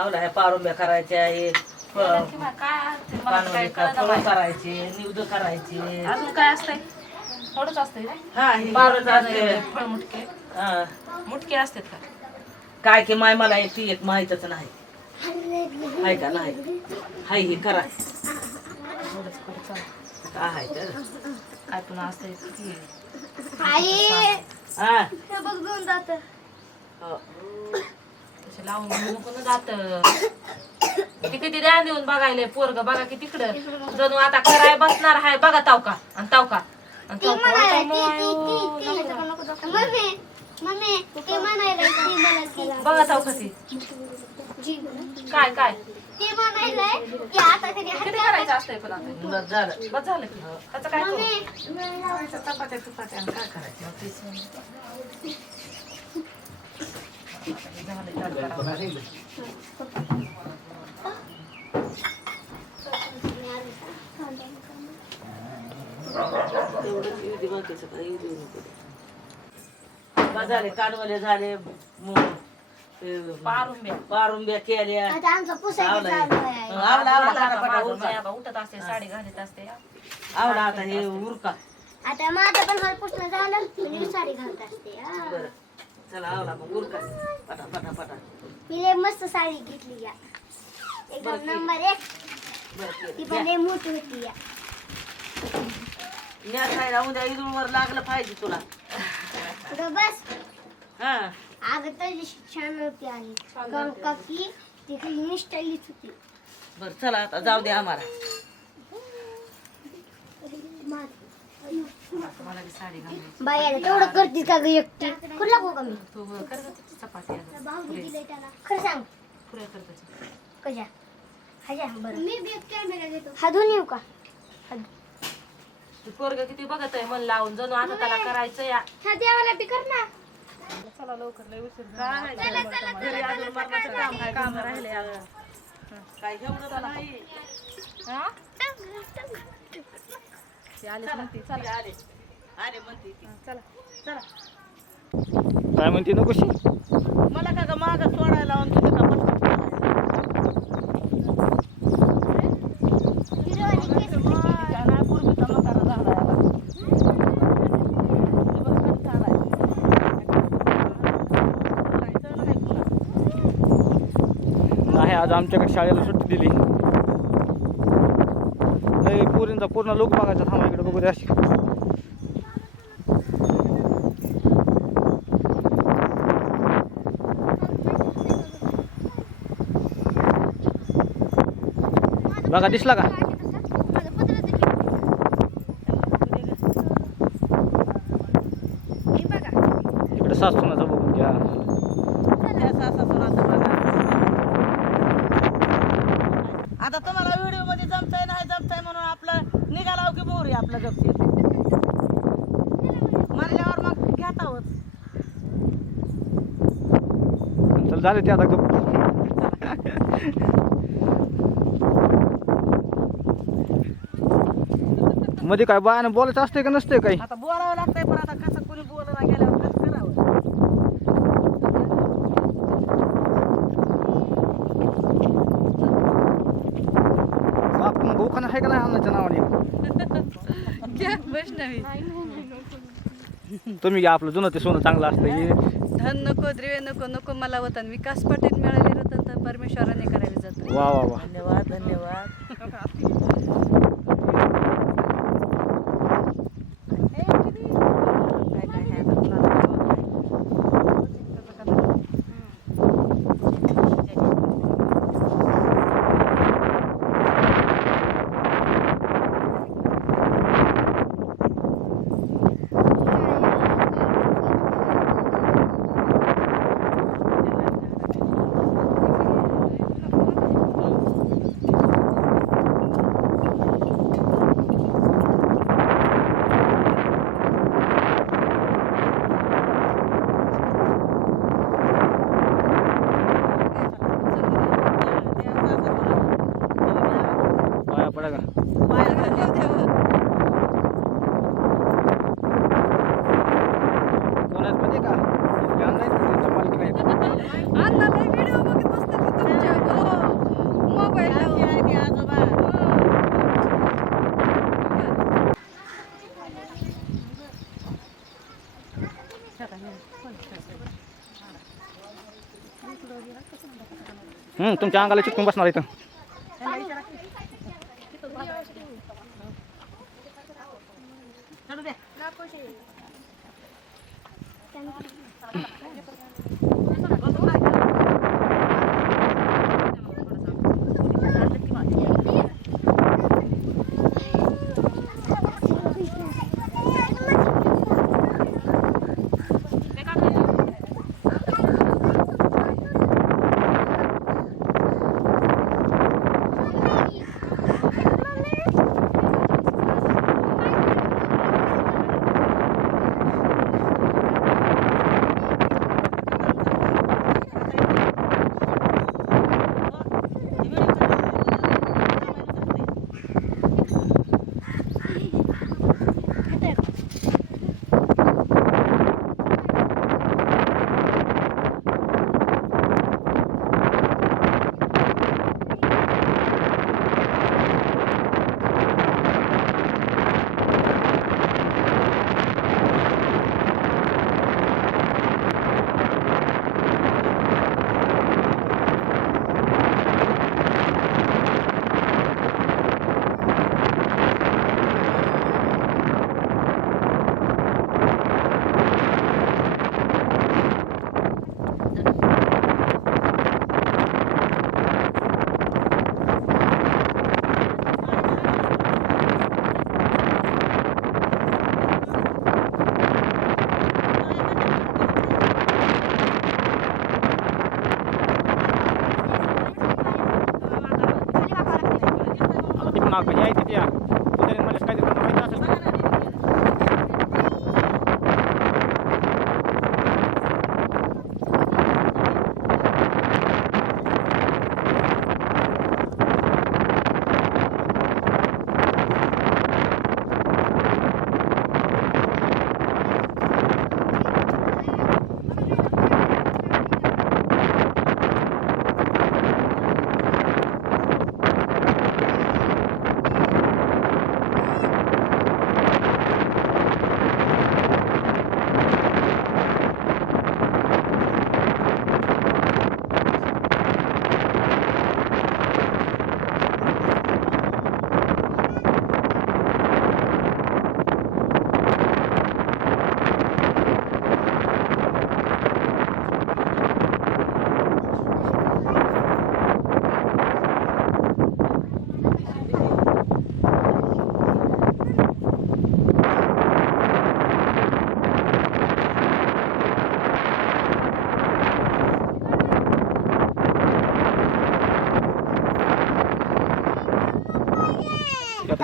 आवला ह्या पारुंब्या करायच्या हे फ- किंवा काय ते मला तर काय पानवडीचा कळलं फळं नाही. करायचे निवद करायचे. अजून काय असतंय? थोडंच असतंय ना? हा हे पारच असते फळ मुटके. हा. मुटके असतात का? काय की माय मला एक ती एक माहीतच नाही. हाय का नाही? हाय हे करा. काय आहे तर? काय पुन्हा असतंय किती हा. जात. हो. तसे लावून घेऊ नको ना जात ते किती ध्यान देऊन बघायले पोरग बघा की तिकडं. जणू आता कराय बसणार हाय बघा तावका. आणि तावका. आणि बघा तावका ती. काय काय? करायचं असतंय पण आता? बस झालं. बस झालं की. त्याचं काय करू? करायचं चपात्या चपात्या आणि काय करायचं? झाले कानवले झाले पारुंब्या पारुंब्या केल्या. आता आमचं पुसायचं आवला चालू आहे. आवला आवला. आता पटापटा माझं उरका. मी आता उठत असते साडी घालत असते. आवडा आता हे उरका. आता माझं पण हॉल पुसणं झालं म्हणजे साडी घालत असते. हा. बरं. चला आवला मग उरका पटा पटा पटा. मी लय मस्त साडी घेतली या. एकदम नंबर एक. बरं ती. पण लय मोठी होती या. उद्या लागलं पाहिजे तुला. पुढं बस. हा. अगं तर छान होती आणि कारण का की ती निष्ठलीच होती. बरं चला आता जाऊ दे आम्हाला. मला बी साडी घालायची बाई तेवढं करतीस का ग एकटी? कुठला गो का मी? तू कर गं चपाती खरं सांग. पुऱ्या कर त्याच्या. कशा हजा बरं. मी बी कॅमेरा घेतो. हा धुवून येऊ का? तू पोरग किती बघत आहे मन लावून जणू आता त्याला करायचं या हा देवाला बी कर ना. चला लवकर लय उशीर काय घरी अजून मरणाचं काम काय काम राहिले काय एवढं नाही ते आलेच म्हणते चला आले आले म्हणते ती. काय म्हणते नकोशी मला का ग माग सोडायला लावून तुम्ही का पटकन. ते बघ झालाय. जायचं पुन्हा. नाही आज आमच्याकडे शाळेला सुट्टी दिली लय पोरींचा पूर्ण लोक बघायचा. थांबा इकडे बघू द्या बघा दिसला का? इकडे सासूनाचं बघून घ्या. आता तुम्हाला व्हिडिओमध्ये जमतंय नाही जमतंय म्हणून आपलं निघाला की बोरी आपलं गपचीत मारल्यावर मग घेतावच चल झाले ते आता गप्प. मध्ये काय बायानं बोलायचं असतंय का नसतंय काही? आता बोलावं लागतंय पण आता कसं कोणी बोलला गेल्यावर कसं करावं? आपण आहे का नाही अन्नाच्या नावाने? तुम्ही घ्या आपलं जुनं ते सोनं चांगलं असतं हे. धन नको द्रव्य नको नको मला वतन. विकास पाटील मिळाले रतन तर परमेश्वराने करावे जातं. वा वा वा. धन्यवाद धन्यवाद. तुमच्या अंगाला चिटकून बसणार इथं चढू दे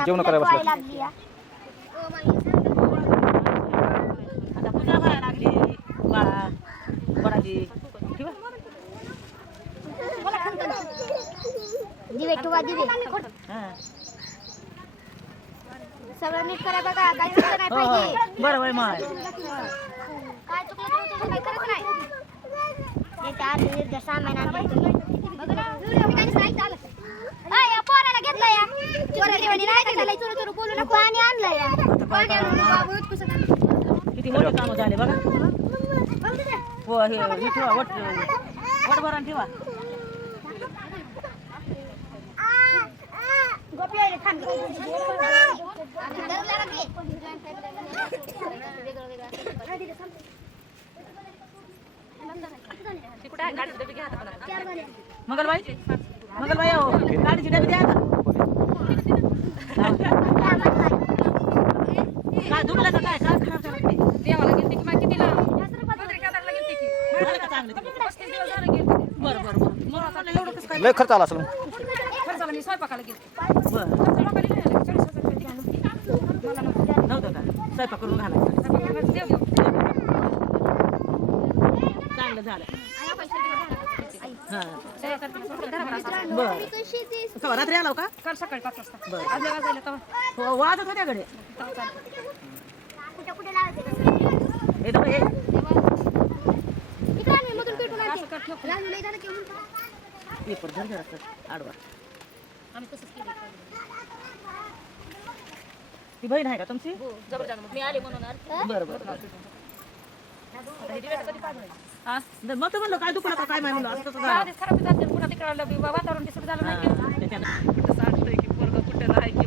जेवण करायला बसलं. लागली या. आता पूजा करायला लागली बाळा कोणाची ठेवा. दिवे ठेवा दिवे. हा. सगळं नीट करा बघा चुकलं नाही हो पाहिजे. हो बरं बाई मग काय चुकलं तर तुझं काही करत नाही येते आज निर्दय सामान आणलं तुम्ही बघ ना, मी काही सांगितलं आलं. अय, या पोराला घेतलं या पोराला म्हणे नाही का त्याला चुरू चुरू बोलू नको. पाणी आणलं या पाणी आणलं बाबू इतकंसं काय. किती मोठी कामं झाले बघा बघू दे ते. हो हे हे ठेवा वट वट भरण ठेवा गोपी आले, थांब. धरला ना ते. ती कुठे आहे गाडीची डबी घ्या हाताला. मंगलबाई मंगलबाई हो गाडीची डबी द्या आता काय दुखलं का काय? काय खराब झालं? देवाला गेलते की मग कितीला बद्रिकादारला गेलते की? झालं का चांगलं तिकडे? पस्तीस दिवस झाले गेलते. बरं बरं बरं. मग आता एवढं कसं काय? लय खर्च आला असेल मी स्वयंपाकाला गेलते. बरं. नव्हतं. का? स्वयंपाक करून घालायचा. चांगलं झालं हां सेवा करते ना, स्वयंपाक घराकडे असतो. बरं रात्री आलो का काल सकाळी पाच वाजता बरं. आज वाजायला तेव्हा हो वाजत होत्या कडे तेव्हा चालतं. कुठं कुठं लावायचं? हे तर हे. असं कर, ठेव. पेपर धर जरा आडवा आम्ही तसंच केलं ती बहीण आहे का तुमची जबरदस्त मी आले म्हणून आज. बरं बरं आता हे कधी पाजवायचे? हा मग तर म्हणलं काय दुखलं का काय म्हणलं असं तर आधी खराब जाते पुन्हा तिकडं वातावरण दिसत झालं नाही की. कुठं सांगतोय की पोरग कुठं नाही की